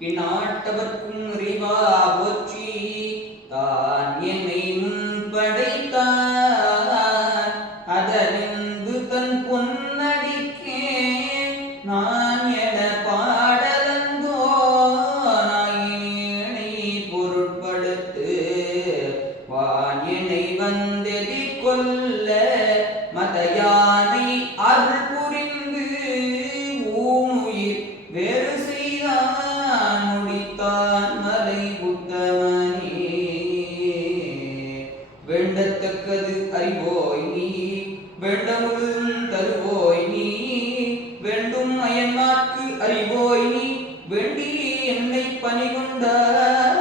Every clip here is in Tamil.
இந்நாட்டவர்க்கும் இறைவா போற்றி. தான் என்னை முன்படைத்தான் அதனின்று தன் பொன்னடிக்கே நான் என பாடலந்தோ நாயினை பொருட்படுத்து வான் என்னை வந்தெதி கொல்ல மதயானை அருள் புரிந்து ஊனுயிர் வேறு செய்தான் முடித்தான் மலை புத்தமனே. வேண்டத்தக்கது அறிவோய் நீ வேண்டமுள் தருவோய் நீ வேண்டும் அயன்மார்க்கு அறிவோய் நீ வேண்டி என்னை பணிகொண்டாய்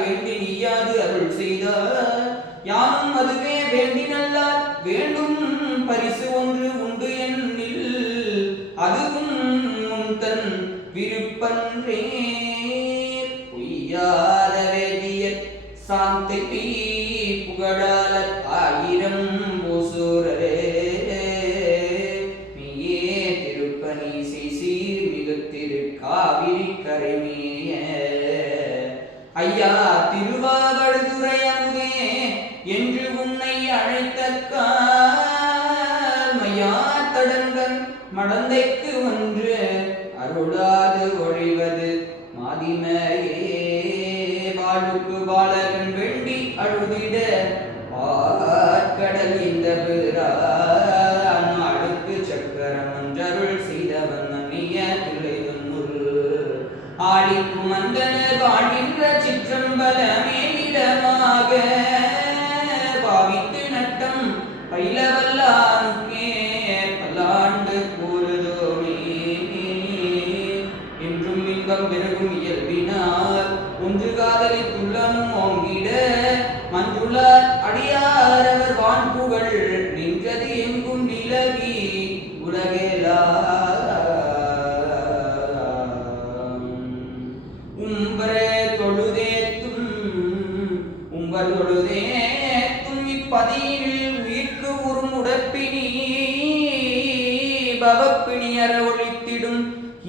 வேண்டி நீயாது அருள் செய்தார் யானும் அதுவே வேண்டி நல்லார் வேண்டும் பரிசு ஒன்று உண்டு என்னில் அதுவும் தன் விருப்பன்றே. பொய்யாத வேதியர் சாந்தை புகழால ஆயிரம் பூசூரரே நீயே திருப்பணி சீர் மிகு திரு காவிரி கரைமேய ஐயா திருவாவடுதுறை அமுதே என்று உன்னை அழைத்தக்கால் மையா தடங்கன் மடந்தைக்கு ஒன்று அருளாது ஒழிவது மாதிமையே. வாழுக்கு பாலகன் வேண்டி அழுதிட கடல் இந்த பிறான் அடுக்கு சக்கரம் ஒன்றருள் செய்தவன் மன்னிய திளைதன்னுள் ஆடிக்கும் மந்தன வாழ்கின்ற சிற்றம்பலமேனிடமாக பாவித்து நட்டம் பயிலவல்லானுக்கே பல்லாண்டு கூறுதோமே. என்றும் இன்பம் பெருகும் இயல்பினால் ஒன்று காதலித்துள்ளனும் ஓங்கிட மஞ்சுளார் அடியாரவர் வான்புகள் நின்றது எங்கும் நிலவி உலகெல்லாம் உம்பரே தொழுதேத்தும் உம்பர் தொழுதேத்தும் இப்பதியில் உயிர்க்கு உருமுடப்பினி பவப்பிணியர ஒழித்திடும்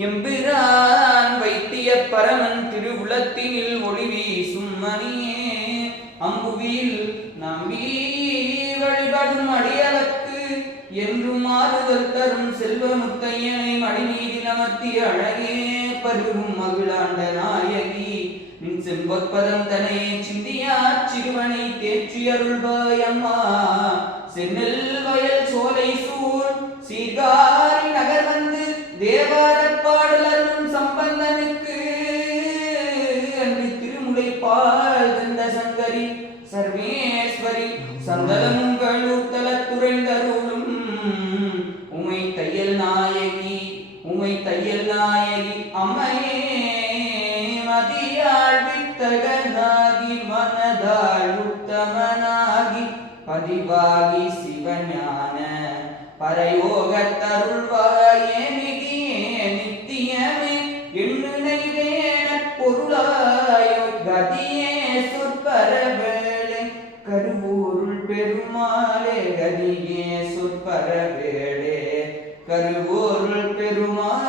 எம்பிரான் வைத்திய பரமன் திருவுளத்தினில் ஒளி வீசும் மணியே. அம்புவியில் நம்பி வழிபடும் அடியவர்க்கு என்றும் ஆறுதல் தரும் செல்வமுத்தையனை மடிநீரில் அமர்த்திய அழகே பருகும் மகிழாண்ட நாயகி நின் செம்பொற்பதம் தனை சிந்தியா சிறுவனை தேற்றி அருள்வாய் அம்மா. சென்னல் வயல் சோலை சூழ் சீர்காரி நகர் வந்து தேவாரப் பாடலரும் சம்பந்தனுக்கு அன்று திருமுலை பால் தந்த சங்கரி சர்வேஸ்வரி சந்தலமுங்கள் தலத்துறைந்தருளும் உமை தையல் நாயகி அம்மையே மதியாள் வித்தகனாகி மனதாள் உத்தமனாகி பதிவாகி சிவஞான பரயோகத்தருள்வாயே மிகியே நித்தியமே எண்ணுனைவேனற் பொருளாயோ கதியே சொற்பரவேளை கருவூருள் பெருமாளே கதியே சொற்பரவேளே கருவூருள் பெருமாளே